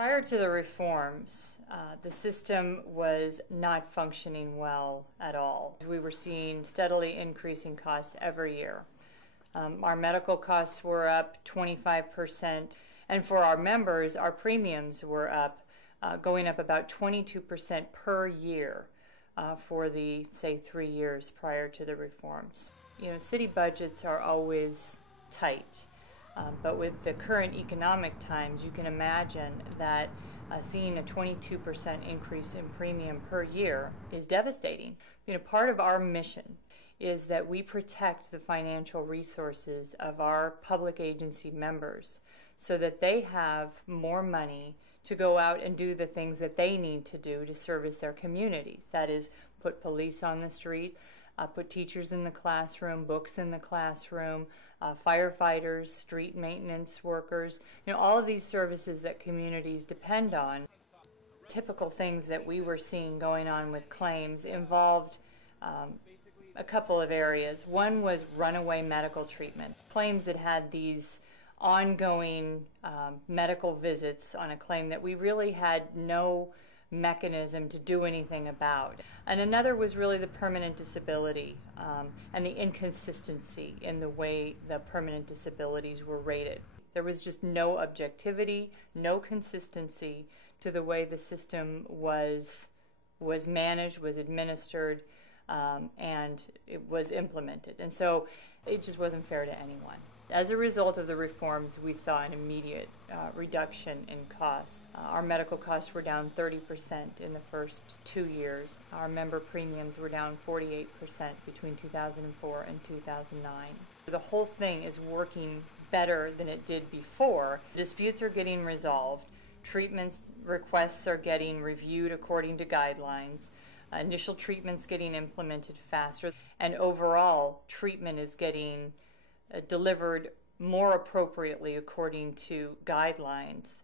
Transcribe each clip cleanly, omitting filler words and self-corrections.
Prior to the reforms, the system was not functioning well at all. We were seeing steadily increasing costs every year. Our medical costs were up 25%, and for our members, our premiums were up, going up about 22% per year for the, say, 3 years prior to the reforms. You know, city budgets are always tight. But with the current economic times, you can imagine that seeing a 22% increase in premium per year is devastating. You know, part of our mission is that we protect the financial resources of our public agency members so that they have more money to go out and do the things that they need to do to service their communities. That is, put police on the street, put teachers in the classroom, books in the classroom, firefighters, street maintenance workers, you know, all of these services that communities depend on. Typical things that we were seeing going on with claims involved a couple of areas. One was runaway medical treatment. Claims that had these ongoing medical visits on a claim that we really had no mechanism to do anything about. And another was really the permanent disability and the inconsistency in the way the permanent disabilities were rated. There was just no objectivity, no consistency to the way the system was managed, was administered, and it was implemented. And so it just wasn't fair to anyone. As a result of the reforms, we saw an immediate reduction in costs. Our medical costs were down 30% in the first 2 years. Our member premiums were down 48% between 2004 and 2009. The whole thing is working better than it did before. Disputes are getting resolved. Treatments requests are getting reviewed according to guidelines. Initial treatments getting implemented faster. And overall, treatment is getting delivered more appropriately according to guidelines.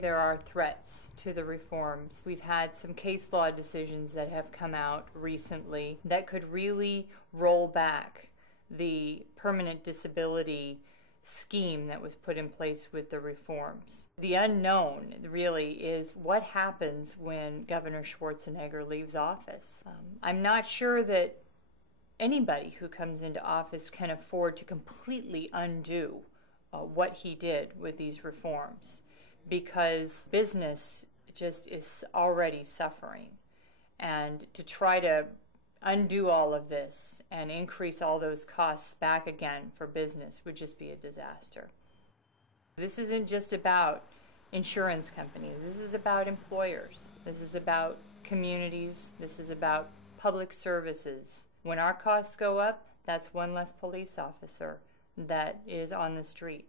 There are threats to the reforms. We've had some case law decisions that have come out recently that could really roll back the permanent disability scheme that was put in place with the reforms. The unknown really is what happens when Governor Schwarzenegger leaves office. I'm not sure that anybody who comes into office can afford to completely undo what he did with these reforms, because business just is already suffering. And to try to undo all of this and increase all those costs back again for business would just be a disaster. This isn't just about insurance companies. This is about employers. This is about communities. This is about public services. When our costs go up, that's one less police officer that is on the street.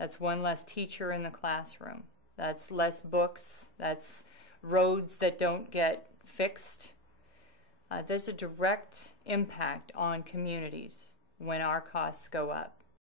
That's one less teacher in the classroom. That's less books. That's roads that don't get fixed. There's a direct impact on communities when our costs go up.